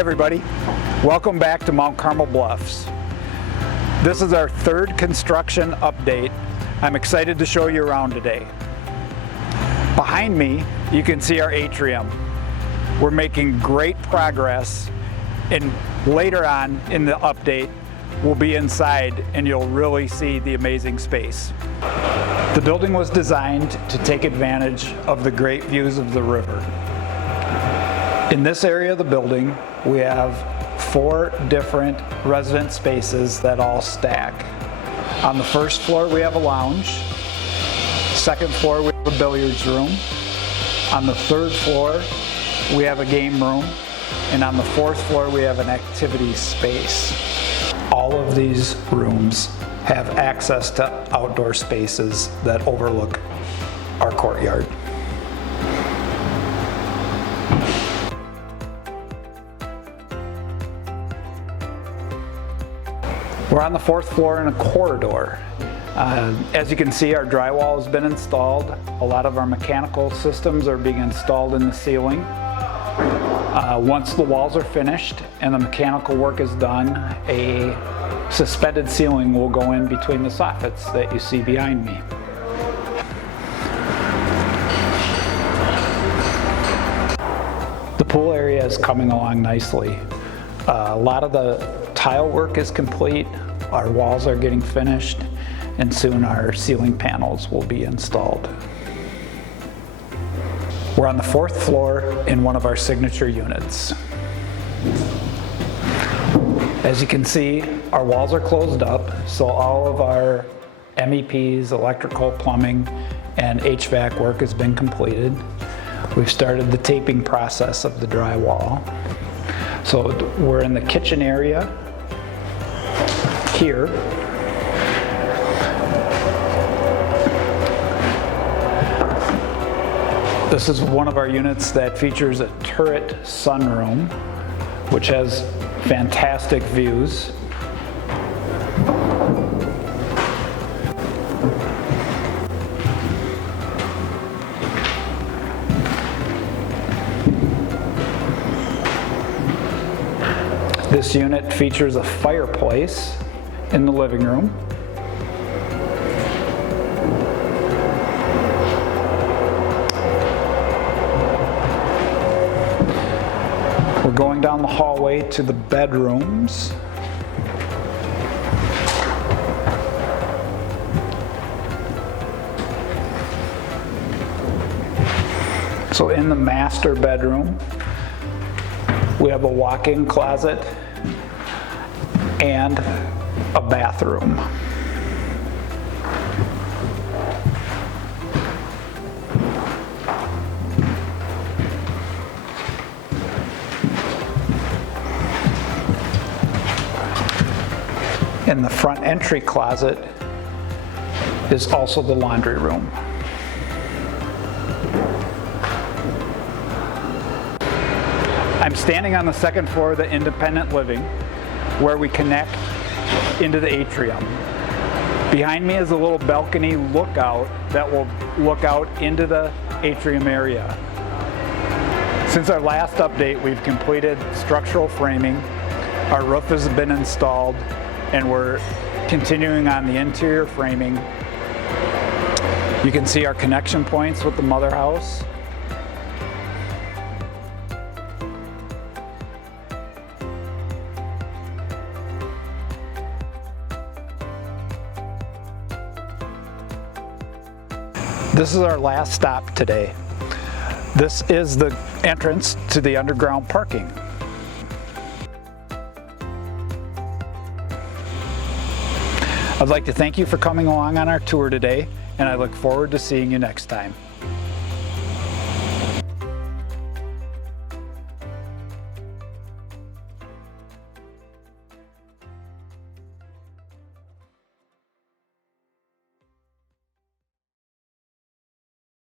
everybody, welcome back to Mount Carmel Bluffs. This is our third construction update. I'm excited to show you around today. Behind me, you can see our atrium. We're making great progress, and later on in the update, we'll be inside and you'll really see the amazing space. The building was designed to take advantage of the great views of the river. In this area of the building, we have 4 different resident spaces that all stack. On the first floor, we have a lounge. Second floor, we have a billiards room. On the third floor, we have a game room. And on the fourth floor, we have an activity space. All of these rooms have access to outdoor spaces that overlook our courtyard. We're on the 4th floor in a corridor. As you can see, our drywall has been installed. A lot of our mechanical systems are being installed in the ceiling. Once the walls are finished and the mechanical work is done, a suspended ceiling will go in between the soffits that you see behind me. The pool area is coming along nicely. A lot of the tile work is complete, our walls are getting finished, and soon our ceiling panels will be installed. We're on the 4th floor in one of our signature units. As you can see, our walls are closed up, so all of our MEPs, electrical, plumbing, and HVAC work has been completed. We've started the taping process of the drywall. So we're in the kitchen area here. This is one of our units that features a turret sunroom, which has fantastic views. This unit features a fireplace in the living room. We're going down the hallway to the bedrooms. So in the master bedroom, we have a walk-in closet and a bathroom. In the front entry closet is also the laundry room. I'm standing on the 2nd floor of the independent living where we connect into the atrium. Behind me is a little balcony lookout that will look out into the atrium area. Since our last update, we've completed structural framing, our roof has been installed, and we're continuing on the interior framing. You can see our connection points with the mother house. This is our last stop today. This is the entrance to the underground parking. I'd like to thank you for coming along on our tour today, and I look forward to seeing you next time.